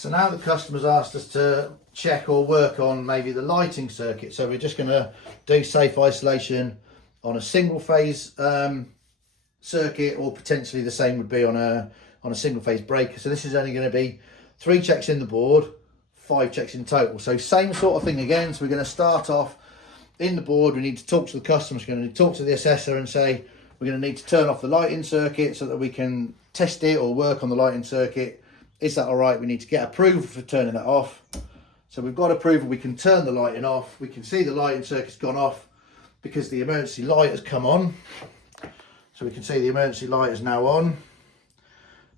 So now the customer's asked us to check or work on maybe the lighting circuit. So we're just going to do safe isolation on a single phase circuit, or potentially the same would be on a single phase breaker. So this is only going to be 3 checks in the board, 5 checks in total. So same sort of thing again. So we're going to start off in the board. We need to talk to the customer. We're going to talk to the assessor and say we're going to need to turn off the lighting circuit so that we can test it or work on the lighting circuit. Is that all right? We need to get approval for turning that off. So we've got approval, we can turn the lighting off. We can see the lighting circuit's gone off because the emergency light has come on. So we can see the emergency light is now on.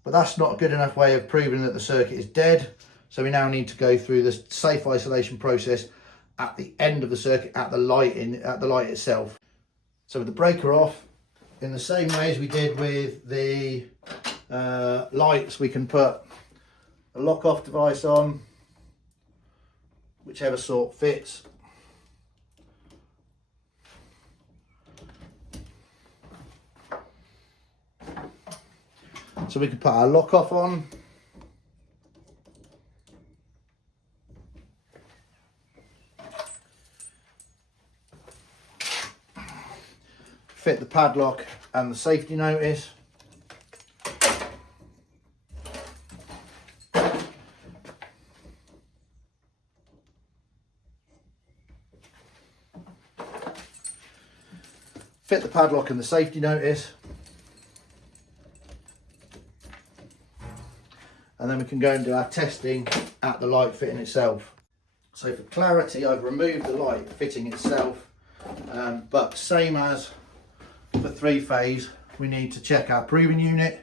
But that's not a good enough way of proving that the circuit is dead. So we now need to go through the safe isolation process at the end of the circuit, at the light itself. So with the breaker off, in the same way as we did with the lights, we can put a lock off device on, whichever sort fits. So we can put our lock off on. Fit the padlock and the safety notice. Fit the padlock and the safety notice. And then we can go and do our testing at the light fitting itself. So for clarity, I've removed the light fitting itself, but same as for 3 phase, we need to check our proving unit,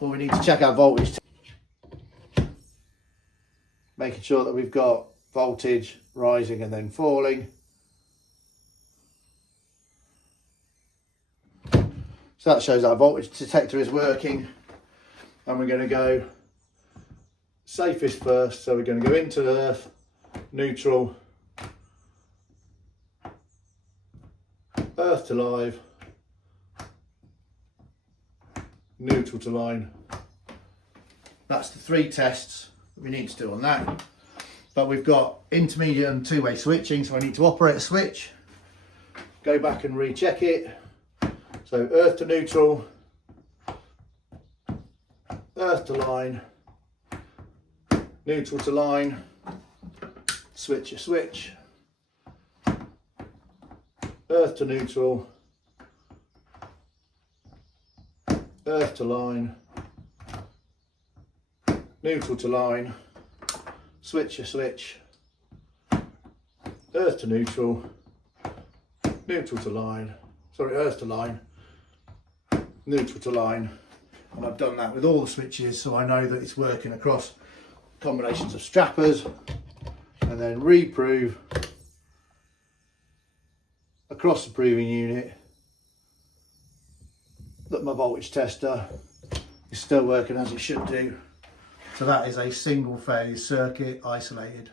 or we need to check our voltage, making sure that we've got voltage rising and then falling. So that shows our voltage detector is working, and we're going to go safest first. So we're going to go into earth, neutral, earth to live, neutral to line. That's the 3 tests that we need to do on that. But we've got intermediate and 2-way switching, so I need to operate a switch, go back and recheck it. So earth to neutral, earth to line, neutral to line, switch a switch, earth to neutral, earth to line, neutral to line, switch a switch, earth to neutral, neutral to line, sorry, earth to line, neutral to line. And I've done that with all the switches, so I know that it's working across combinations of strappers, and then reprove across the proving unit that my voltage tester is still working as it should do. So that is a single phase circuit isolated.